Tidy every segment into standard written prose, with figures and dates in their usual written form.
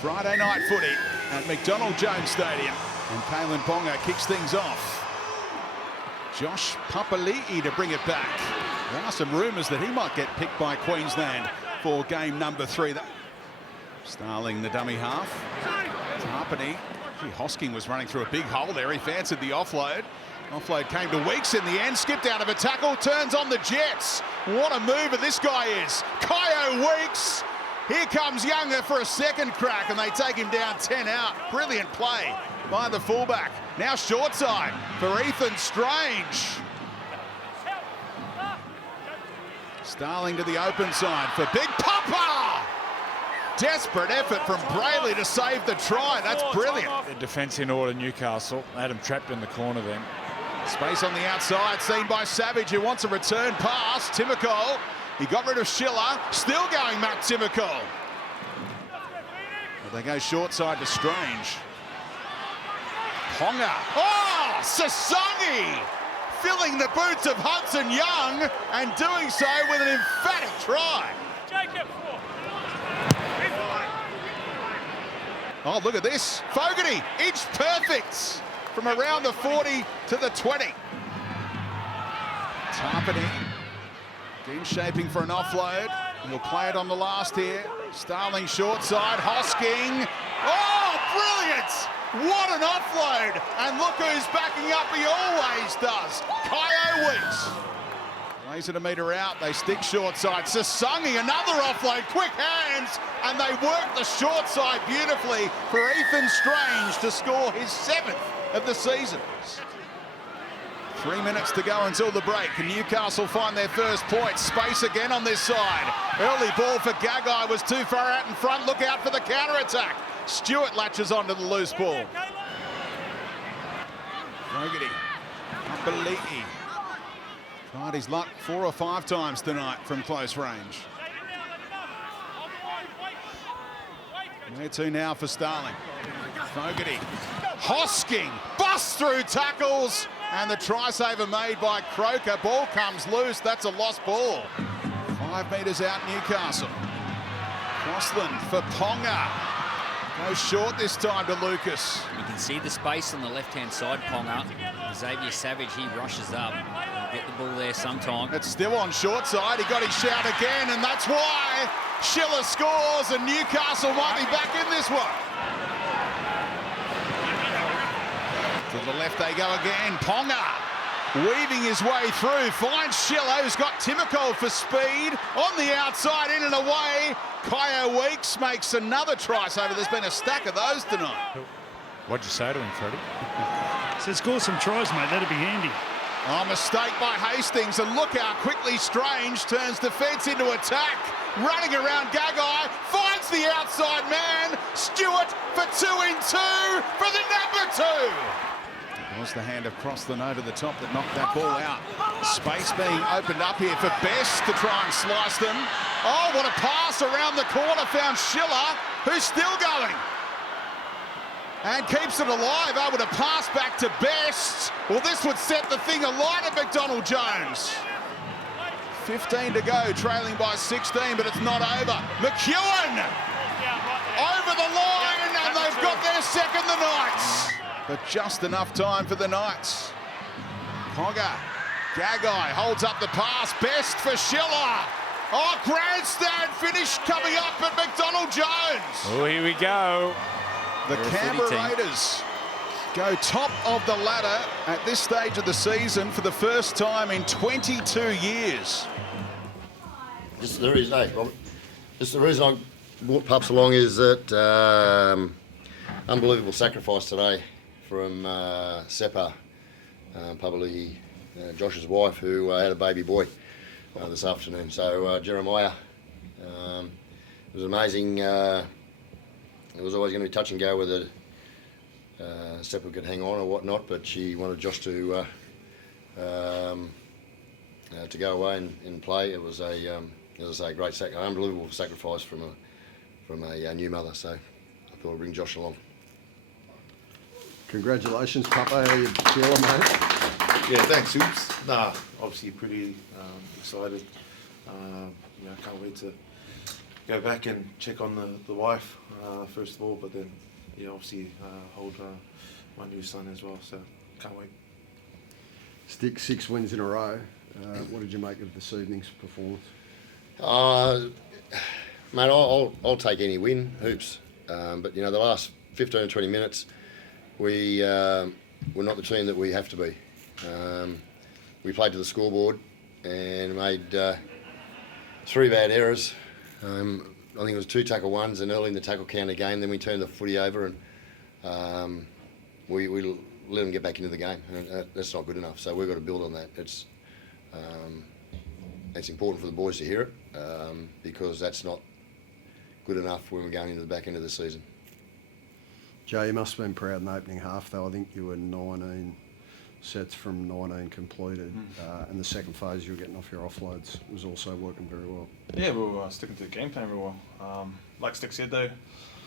Friday night footy at McDonald Jones Stadium, and Kalen Ponga kicks things off. Josh Papali'i to bring it back. There are some rumours that he might get picked by Queensland for game number 3. Starling, the dummy half. Tarpany. Hosking was running through a big hole there. He fancied the offload. Offload came to Weeks in the end. Skipped out of a tackle. Turns on the Jets. What a mover this guy is. Kyo Weeks. Here comes Younger for a second crack, and they take him down 10 out. Brilliant play by the fullback. Now short side for Ethan Strange. Starling to the open side for Big Papa. Desperate effort from Brayley to save the try. That's brilliant. The defence in order, Newcastle. Had him trapped in the corner then. Space on the outside, seen by Savage, who wants a return pass. Timokol, he got rid of Schiller. Still going, Matt Timokol. But they go short side to Strange. Ponga. Oh, Sasangi filling the boots of Hudson Young and doing so with an emphatic try. Oh, look at this. Fogarty, inch perfect from around the 40 to the 20. Tarpany, again shaping for an offload. He'll play it on the last here. Starling short side, Hosking. Oh, brilliant! What an offload! And look who's backing up, he always does. Kyo Weeks. Plays it a metre out, they stick short side. Sasangi, another offload, quick hands, and they work the short side beautifully for Ethan Strange to score his 7th of the season. 3 minutes to go until the break. Can Newcastle find their first point? Space again on this side. Early ball for Gagai was too far out in front. Look out for the counter-attack. Stewart latches onto the loose ball. Fogarty, Papali'i. Tried his luck 4 or 5 times tonight from close range. Where to now for Starling? Fogarty. Hosking, bust through tackles, and the try saver made by Croker. Ball comes loose, that's a lost ball. 5 metres out Newcastle. Crossland for Ponga. Goes short this time to Lucas. You can see the space on the left-hand side, Ponga. Xavier Savage, he rushes up. He'll get the ball there sometime. It's still on short side. He got his shout again, and that's why Schiller scores, and Newcastle might be back in this one. To the left they go again. Ponga weaving his way through. Finds Schiller, who's got Timokol for speed. On the outside, in and away. Kyo Weeks makes another try saver. There's been a stack of those tonight. What'd you say to him, Freddie? Said score some tries, mate. That'd be handy. Oh, mistake by Hastings, and look how quickly Strange turns defence into attack. Running around Gagai, finds the outside man. Stewart for 2 in 2 for the number 2. It was the hand of Crossland over the top that knocked that ball out. Space being opened up here for Best to try and slice them. Oh, what a pass around the corner, found Schiller, who's still going. And keeps it alive, able to pass back to Best. Well, this would set the thing alight at McDonald Jones. 15 to go, trailing by 16, but it's not over. McEwen over the line, and they've got their second, the Knights. But just enough time for the Knights. Ponga, Gagai holds up the pass, Best for Schiller. Oh, grandstand finish coming up at McDonald Jones. Oh, here we go. The Canberra Raiders go top of the ladder at this stage of the season for the first time in 22 years. This is the reason, hey, Robert. This is the reason I brought Pups along is that unbelievable sacrifice today from Seppa, probably Josh's wife, who had a baby boy this afternoon. So Jeremiah, it was amazing. It was always going to be touch and go whether Seppa could hang on or whatnot, but she wanted Josh to go away and play. It was a, as I say, great unbelievable sacrifice from a new mother. So I thought I'd bring Josh along. Congratulations, Papa. How you feeling, mate? Yeah, thanks, Oops. Nah, obviously pretty excited. Can't wait to go back and check on the wife first of all, but then obviously hold my new son as well. So can't wait. Stick 6 wins in a row. What did you make of this evening's performance? Mate, I'll take any win, hoops. But the last 15 or 20 minutes, we're not the team that we have to be. We played to the scoreboard and made 3 bad errors. I think it was 2 tackle ones, and early in the tackle count again. Then we turned the footy over and we let them get back into the game. And that's not good enough. So we've got to build on that. It's important for the boys to hear it because that's not good enough when we're going into the back end of the season. Joe, you must have been proud in the opening half, though. I think you were 19 sets from 19 completed. And the second phase you were getting off your offloads was also working very well. Yeah, we were sticking to the game plan very well. Like Stick said, though,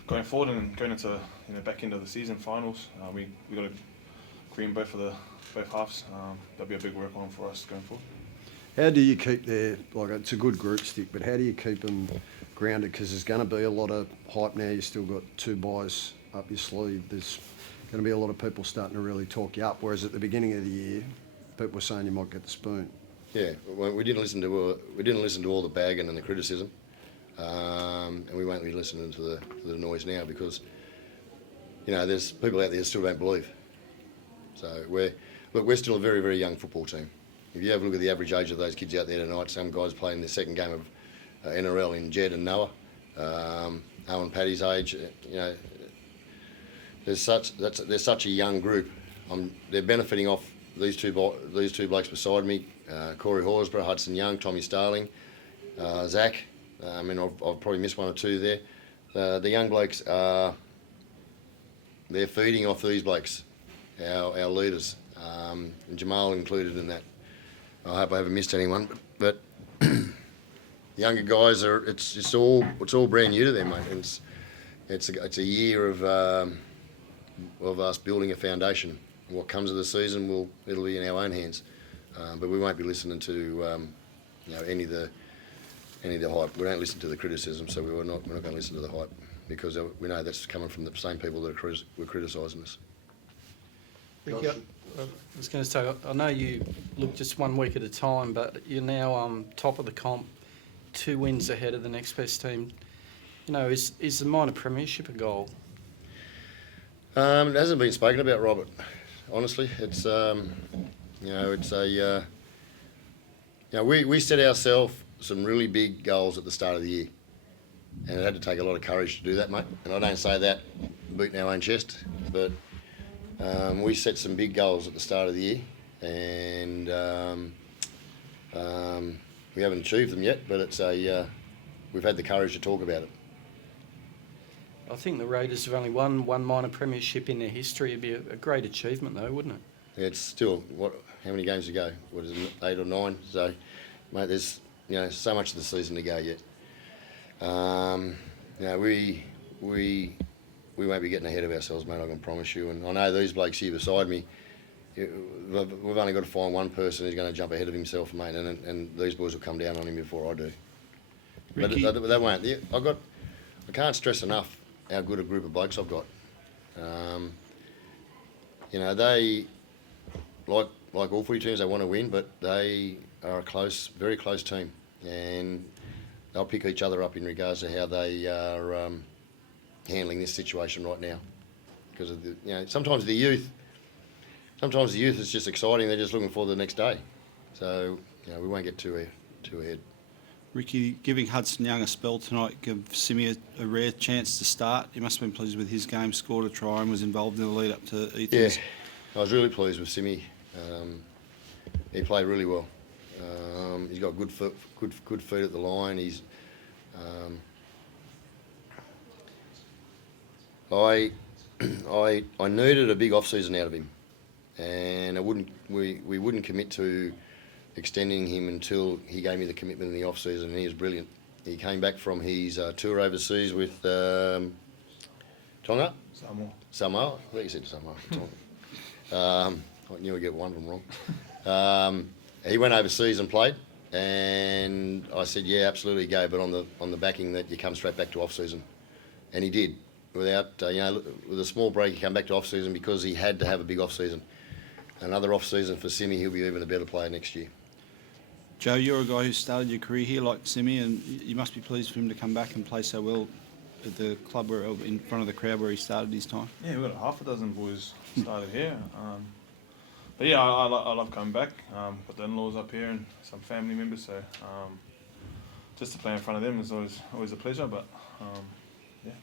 going forward and going into back into the season finals, we got to cream both halves. That'll be a big work on for us going forward. How do you keep it's a good group stick, but how do you keep them grounded? Because there's going to be a lot of hype now. You've still got 2 buys up your sleeve. There's going to be a lot of people starting to really talk you up, whereas at the beginning of the year, people were saying you might get the spoon. Yeah, well, we didn't listen to all the bagging and the criticism, and we won't be listening to the noise now because there's people out there who still don't believe. So we're still a very, very young football team. If you have a look at the average age of those kids out there tonight, some guys playing their second game of NRL in Jed and Noah, Owen Paddy's age, there's such a young group. They're benefiting off these two blokes beside me, Corey Horsburgh, Hudson Young, Tommy Starling, Zach. I've probably missed 1 or 2 there. The young blokes they're feeding off these blokes, our leaders, and Jamal included in that. I hope I haven't missed anyone, but younger guys it's all brand new to them, mate. It's a year of us building a foundation. What comes of the season it'll be in our own hands, but we won't be listening to any of the hype. We don't listen to the criticism, so we're not going to listen to the hype because we know that's coming from the same people that were criticising us. Ricky, I was going to say, I know you look just 1 week at a time, but you're now top of the comp, 2 wins ahead of the next best team. Is the minor premiership a goal? It hasn't been spoken about, Robert. Honestly, it's we set ourselves some really big goals at the start of the year, and it had to take a lot of courage to do that, mate. And I don't say that beating our own chest, but we set some big goals at the start of the year, and we haven't achieved them yet. But we've had the courage to talk about it. I think the Raiders have only won 1 minor premiership in their history. It'd be a great achievement, though, wouldn't it? It's still how many games to go? What is it, 8 or 9? So, mate, there's so much of the season to go yet. We won't be getting ahead of ourselves, mate. I can promise you. And I know these blokes here beside me. We've only got to find one person who's going to jump ahead of himself, mate, and these boys will come down on him before I do. Ricky, but they won't. I can't stress enough how good a group of blokes I've got. They like all footy teams, they want to win, but they are a very close team, and they'll pick each other up in regards to how they are handling this situation right now. Because of sometimes the youth is just exciting. They're just looking for the next day. So we won't get too ahead. Ricky, giving Hudson Young a spell tonight give Simi a rare chance to start. He must have been pleased with his game, scored a try and was involved in the lead up to Ethan's. Yeah, I was really pleased with Simi. He played really well. He's got good feet at the line. He's I needed a big off season out of him, and we wouldn't commit to extending him until he gave me the commitment in the off season, and he was brilliant. He came back from his tour overseas with Tonga? Samoa. I think you said Samoa. I knew I'd get one of them wrong. He went overseas and played, And I said, yeah, absolutely go, but on the backing that you come straight back to off-season. And he did. Without, with a small break, he came back to off-season because he had to have a big off-season. Another off-season for Simi, he'll be even a better player next year. Joe, you're a guy who started your career here like Simi, and you must be pleased for him to come back and play so well at the club where, in front of the crowd where he started his time. Yeah, we've got half a dozen boys started here. But yeah, I love coming back. Got the in-laws up here and some family members, so just to play in front of them is always a pleasure. But yeah.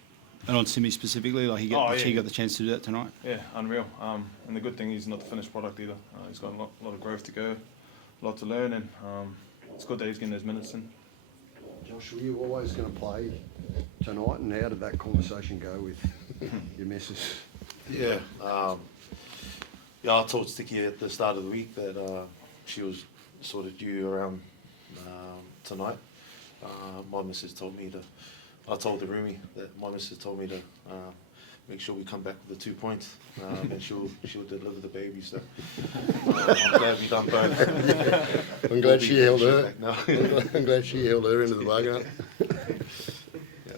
And on Simi specifically, like he got the chance to do that tonight. Yeah, unreal. And the good thing is he's not the finished product either. He's got a lot of growth to go, a lot to learn, and it's good that he's getting those minutes in. Josh, were you always going to play tonight, and how did that conversation go with your missus? Yeah. I told Sticky at the start of the week that she was sort of due around tonight. My missus told me I told the roomie that my missus told me to make sure we come back with the 2 points, and she'll deliver the baby. So I'm glad we done both. I'm glad she held her. No. I'm glad she held her into the bargain. Do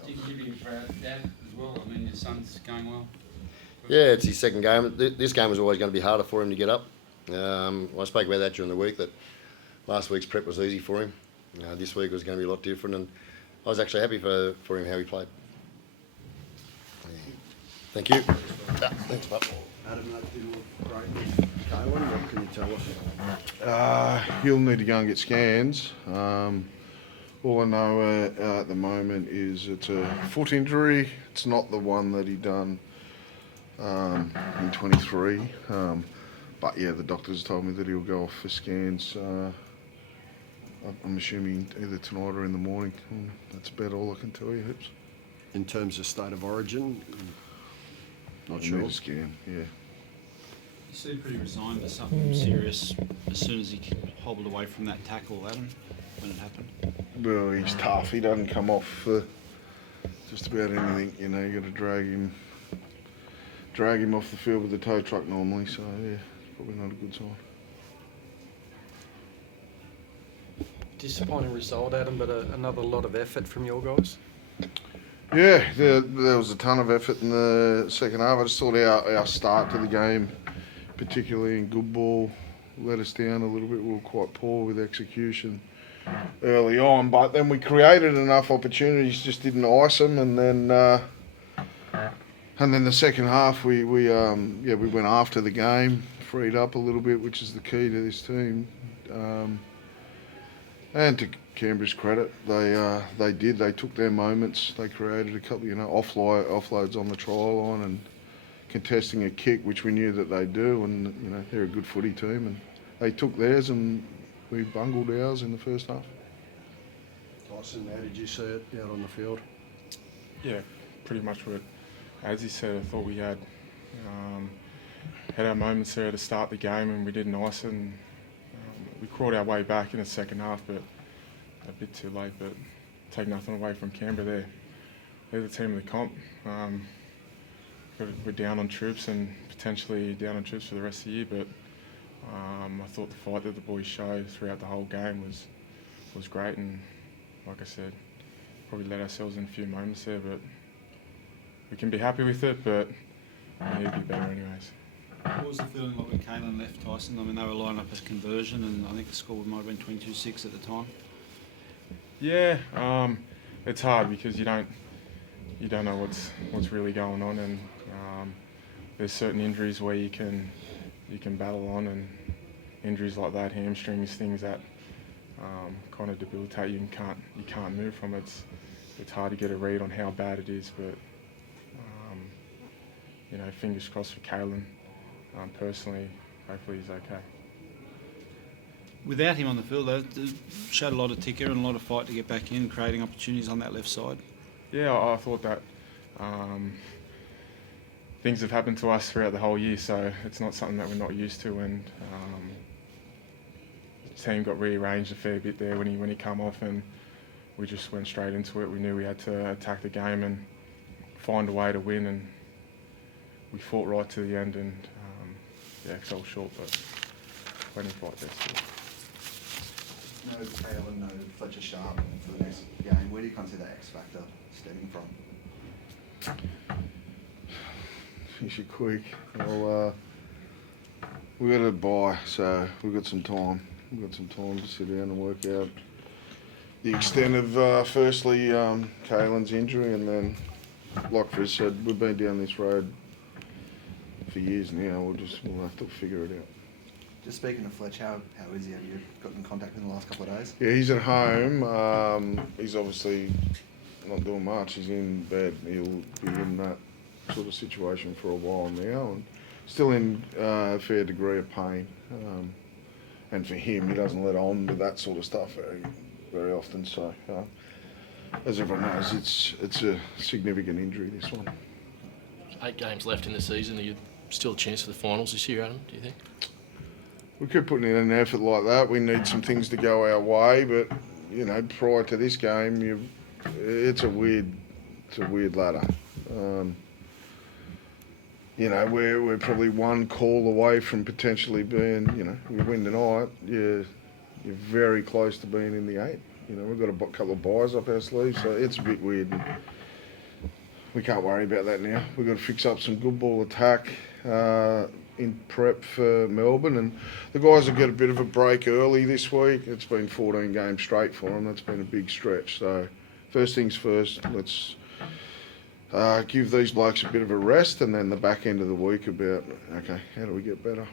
you give him for Dad as well? I mean, your son's going well. Yeah, it's his second game. This game was always going to be harder for him to get up. I spoke about that during the week, that last week's prep was easy for him. This week was going to be a lot different, and I was actually happy for him how he played. Thank you. Yeah, thanks, Pup. Adam, that didn't look great. Kalen, what can you tell us? He'll need to go and get scans. All I know at the moment is it's a foot injury. It's not the one that he done in 23. But yeah, the doctors told me that he'll go off for scans. I'm assuming either tonight or in the morning. That's about all I can tell you, Hips. In terms of state of origin, not sure. Need a scan, yeah. You seemed pretty resigned to something serious as soon as he hobbled away from that tackle, Adam, when it happened. Well, he's tough. He doesn't come off for just about anything. You know, you got to drag him off the field with the tow truck normally. So yeah, it's probably not a good sign. Disappointing result, Adam, but another lot of effort from your guys. Yeah, there was a ton of effort in the second half. I just thought our start to the game, particularly in good ball, let us down a little bit. We were quite poor with execution early on, but then we created enough opportunities, just didn't ice them, and then the second half we went after the game, freed up a little bit, which is the key to this team. And to Canberra's credit, they took their moments. They created a couple, offloads on the trial line and contesting a kick, which we knew that they do, and they're a good footy team, and they took theirs and we bungled ours in the first half. Tyson, how did you see it out on the field? Yeah, pretty much what, as he said, I thought we had our moments there to start the game, and we didn't ice it. And, we crawled our way back in the second half, but a bit too late. But take nothing away from Canberra. They're the team of the comp. We're down on troops and potentially down on troops for the rest of the year. But I thought the fight that the boys showed throughout the whole game was great. And like I said, probably let ourselves in a few moments there. But we can be happy with it. But we need to be better anyways. What was the feeling like when Kalen left, Tyson? I mean, they were lining up as conversion, and I think the score might have been 22-6 at the time. Yeah, it's hard because you don't know what's really going on, and there's certain injuries where you can battle on, and injuries like that, hamstrings, things that kind of debilitate you and you can't move from it. It's hard to get a read on how bad it is, but fingers crossed for Kalen. Personally, hopefully he's okay. Without him on the field, they showed a lot of ticker and a lot of fight to get back in, creating opportunities on that left side. Yeah, I thought that things have happened to us throughout the whole year, so it's not something that we're not used to. And the team got rearranged a fair bit there when he come off, and we just went straight into it. We knew we had to attack the game and find a way to win, and we fought right to the end, and fell short, but plenty of fight there still. No Taylor, no Fletcher Sharp for the next game. Where do you kind of see that X factor stemming from? Finish it quick. Well, we got a bye, so we've got some time. We've got some time to sit down and work out the extent of, firstly, Kaylin's injury, and then, like Chris said, we've been down this road for years now. We'll have to figure it out. Just speaking of Fletch, how is he? Have you got in contact with him the last couple of days? Yeah, he's at home. He's obviously not doing much. He's in bed. He'll be in that sort of situation for a while now, and still in a fair degree of pain. And for him, he doesn't let on with that sort of stuff very often. So, as everyone knows, it's a significant injury, this one. 8 games left in the season. Are you still a chance for the finals this year, Adam, do you think? We keep putting in an effort like that. We need some things to go our way, but prior to this game, it's a weird ladder. We're probably one call away from potentially being, we win tonight, you're very close to being in the 8. We've got a couple of buys up our sleeves, so it's a bit weird. We can't worry about that now. We've got to fix up some good ball attack in prep for Melbourne, and the guys have got a bit of a break early this week. It's been 14 games straight for them. That's been a big stretch. So first things first, let's give these blokes a bit of a rest, and then the back end of the week about, okay, how do we get better?